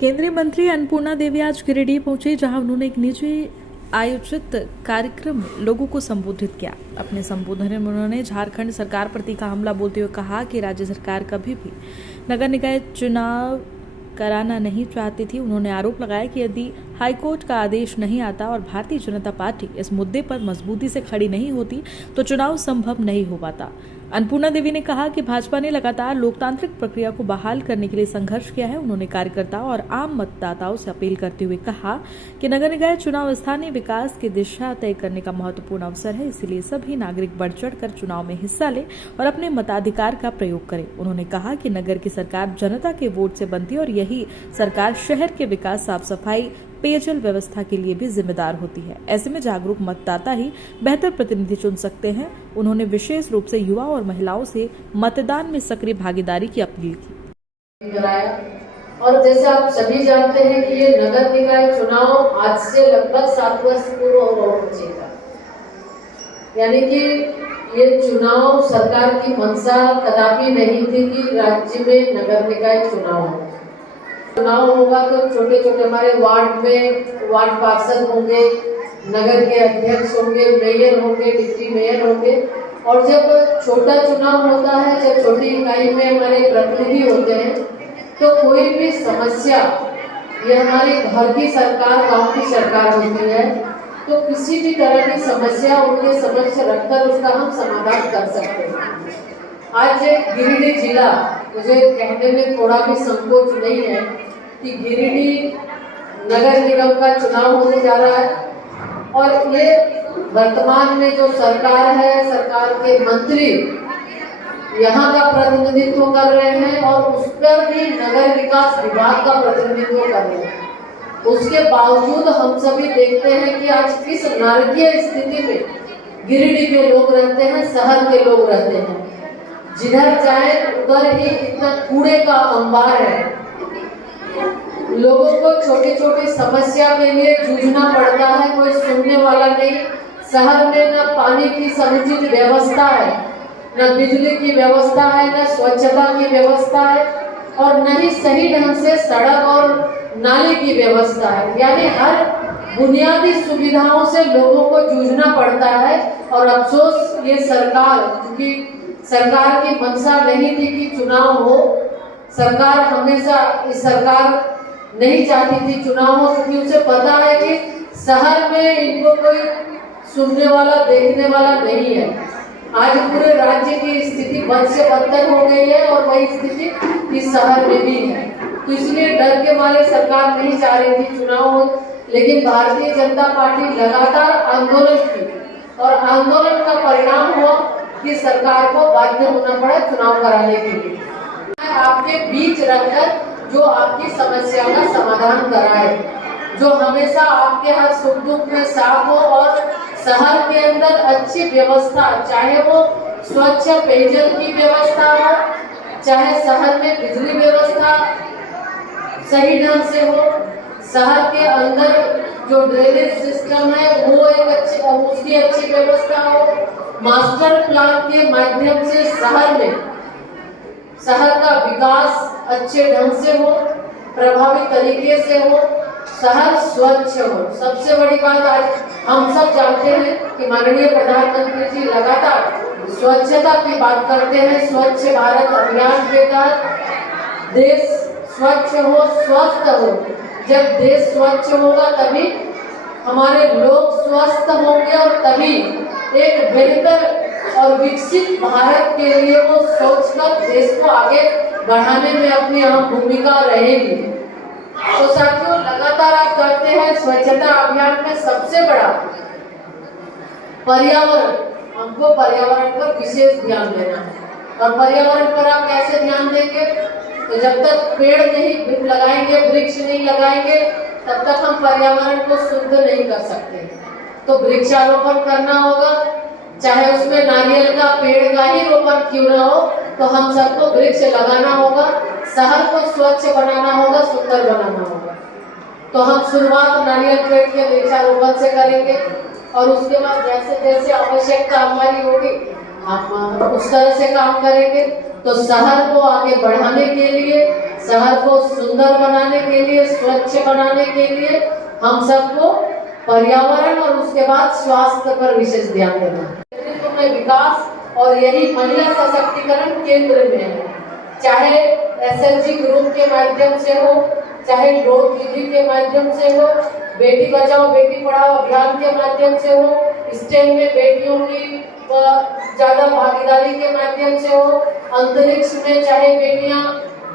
केंद्रीय मंत्री अन्नपूर्णा देवी आज गिरिडीह पहुंची, जहां उन्होंने एक निजी आयोजित कार्यक्रम में लोगों को संबोधित किया। अपने संबोधन में उन्होंने झारखंड सरकार पर तीखा हमला बोलते हुए कहा कि राज्य सरकार कभी भी नगर निकाय चुनाव कराना नहीं चाहती थी। उन्होंने आरोप लगाया कि यदि हाईकोर्ट का आदेश नहीं आता और भारतीय जनता पार्टी इस मुद्दे पर मजबूती से खड़ी नहीं होती तो चुनाव संभव नहीं हो पाता। अन्नपूर्णा देवी ने कहा कि भाजपा ने लगातार लोकतांत्रिक प्रक्रिया को बहाल करने के लिए संघर्ष किया है। उन्होंने कार्यकर्ताओं और आम मतदाताओं से अपील करते हुए कहा कि नगर निकाय चुनाव स्थानीय विकास की दिशा तय करने का महत्वपूर्ण अवसर है, इसलिए सभी नागरिक बढ़ चढ़कर चुनाव में हिस्सा लें और अपने मताधिकार का प्रयोग करें। उन्होंने कहा कि नगर की सरकार जनता के वोट से बनती है और यही सरकार शहर के विकास, साफ सफाई, पेयजल व्यवस्था के लिए भी जिम्मेदार होती है। ऐसे में जागरूक मतदाता ही बेहतर प्रतिनिधि चुन सकते हैं। उन्होंने विशेष रूप से युवा और महिलाओं से मतदान में सक्रिय भागीदारी की अपील की। और जैसे आप सभी जानते हैं कि ये नगर निकाय चुनाव आज से लगभग 7 वर्ष पूर्व हो पहुंचेगा, यानी कि ये चुनाव सरकार की मंशा कदापि नहीं थी कि राज्य में नगर निकाय चुनाव हो। चुनाव होगा तो छोटे छोटे हमारे वार्ड में वार्ड पार्षद होंगे, नगर के अध्यक्ष होंगे, मेयर होंगे, डिप्टी मेयर होंगे। और जब छोटा चुनाव होता है, जब छोटी इकाई में हमारे प्रतिनिधि होते हैं, तो कोई भी समस्या, ये हमारी घर की सरकार, गांव की सरकार होती है, तो किसी भी तरह की समस्या उनके समक्ष रखकर उसका हम समाधान कर सकते हैं। आज गिरिडीह जिला, मुझे कहने में थोड़ा भी संकोच नहीं है कि गिरिडीह नगर निगम का चुनाव होने जा रहा है और ये वर्तमान में जो सरकार है, सरकार के मंत्री यहाँ का प्रतिनिधित्व कर रहे हैं और उस पर भी नगर विकास विभाग का प्रतिनिधित्व कर रहे हैं। उसके बावजूद हम सभी देखते हैं कि आज किस नारकीय स्थिति में गिरिडीह के लोग रहते हैं, शहर के लोग रहते हैं। जिधर जाए उधर ही इतना कूड़े का अंबार है। लोगों को छोटी छोटी समस्या के लिए जूझना पड़ता है, कोई सुनने वाला नहीं। शहर में न पानी की समुचित व्यवस्था है, न बिजली की व्यवस्था है, न स्वच्छता की व्यवस्था है और न ही सही ढंग से सड़क और नाली की व्यवस्था है। यानी हर बुनियादी सुविधाओं से लोगों को जूझना पड़ता है। और अफसोस ये सरकार, क्योंकि सरकार की मंशा नहीं थी कि चुनाव हो, सरकार हमेशा, इस सरकार नहीं चाहती थी चुनाव हो, क्योंकि उसे पता है कि शहर में इनको कोई सुनने वाला, देखने वाला नहीं है। आज पूरे राज्य की स्थिति बद से बदतर हो गई है और वही स्थिति इस शहर में भी है। तो इसलिए डर के मारे सरकार नहीं चाह रही थी चुनाव हो, लेकिन भारतीय जनता पार्टी लगातार आंदोलन की और आंदोलन का परिणाम हुआ कि सरकार को बाध्य होना पड़ा चुनाव कराने के लिए। आपके बीच रखकर जो आपकी समस्या का समाधान कराए, जो हमेशा आपके हर सुख दुख में साथ हो और शहर के अंदर अच्छी व्यवस्था, चाहे वो स्वच्छ पेयजल की व्यवस्था हो, चाहे शहर में बिजली व्यवस्था सही ढंग से हो, शहर के अंदर जो ड्रेनेज सिस्टम है वो एक अच्छी, उसकी अच्छी व्यवस्था हो, मास्टर प्लान के माध्यम से शहर का विकास अच्छे ढंग से हो, प्रभावी तरीके से हो, शहर स्वच्छ हो। सबसे बड़ी बात, आज हम सब जानते हैं कि माननीय प्रधानमंत्री जी लगातार स्वच्छता की बात करते हैं। स्वच्छ भारत अभियान के तहत देश स्वच्छ हो, स्वस्थ हो। जब देश स्वच्छ होगा तभी हमारे लोग स्वस्थ होंगे और तभी एक बेहतर और विकसित भारत के लिए वो सोचकर देश को आगे बढ़ाने में अपनी अहम भूमिका रहेगी। तो साथियों, लगातार आप करते हैं स्वच्छता अभियान में सबसे बड़ा पर्यावरण, हमको पर्यावरण पर विशेष ध्यान देना है। और पर्यावरण पर आप कैसे ध्यान देंगे? तो जब तक पेड़ नहीं लगाएंगे, वृक्ष नहीं लगाएंगे, तब तक हम पर्यावरण को शुद्ध नहीं कर सकते। तो वृक्षारोपण करना होगा, चाहे उसमें नारियल का पेड़ का ही रोपण क्यों ना हो, तो हम सबको वृक्ष लगाना होगा। शहर को स्वच्छ बनाना होगा, सुंदर बनाना होगा। तो हम शुरुआत नारियल पेड़ के वृक्षारोपण से करेंगे और उसके बाद जैसे जैसे आवश्यकता हमारी होगी हम उस तरह से काम करेंगे। तो शहर को आगे बढ़ाने के लिए, शहर को सुंदर बनाने के लिए, स्वच्छ बनाने के लिए हम सबको पर्यावरण और उसके बाद स्वास्थ्य पर विशेष ध्यान देना है। नेतृत्व में विकास और यही महिला सशक्तिकरण केंद्र में है, चाहे SHG ग्रुप के माध्यम से हो, चाहे ग्रोथ दीदी के माध्यम से हो, बेटी बचाओ बेटी पढ़ाओ अभियान के माध्यम से हो, स्टेम में बेटियों की ज्यादा भागीदारी के माध्यम से हो, अंतरिक्ष में चाहे बेटियां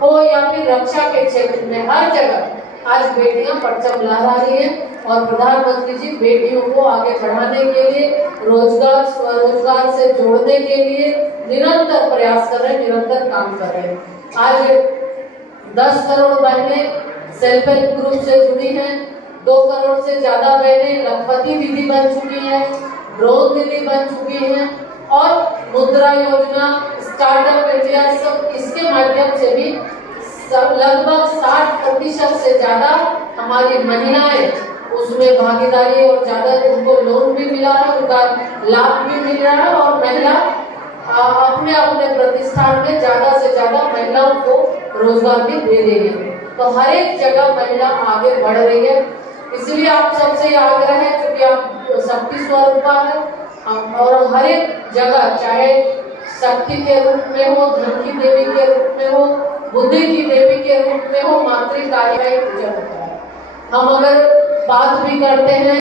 हो या फिर रक्षा के क्षेत्र में, हर जगह आज बेटियां परचम लहरा रही हैं। और प्रधानमंत्री जी बेटियों को आगे बढ़ाने के लिए, रोजगार स्वरोजगार से जोड़ने के लिए निरंतर प्रयास कर रहे हैं, निरंतर काम कर रहे हैं। आज 10 करोड़ बहनें सेल्फ हेल्प ग्रुप से जुड़ी हैं, 2 करोड़ से ज्यादा बहनें लखपति दीदी बन चुकी हैं, ड्रोन दीदी बन चुकी हैं और मुद्रा योजना, स्टार्टअप इंडिया, सब इसके माध्यम से भी लगभग 60% से ज्यादा हमारी महिलाएं उसमें भागीदारी और ज्यादा उनको लोन भी मिला है, उनका लाभ भी मिल रहा है और महिला अपने अपने प्रतिष्ठान में ज्यादा से ज्यादा महिलाओं को रोजगार भी दे रही है। तो हर एक जगह महिला आगे बढ़ रही है। इसलिए आप सबसे आग्रह है, क्योंकि आप शक्ति स्वरूपा है और हर एक जगह चाहे शक्ति के रूप में हो, धन की देवी के रूप में हो, बुद्धि की देवी के रूप में हो, मातृकालिका पूजा होता है। हम अगर बात भी करते हैं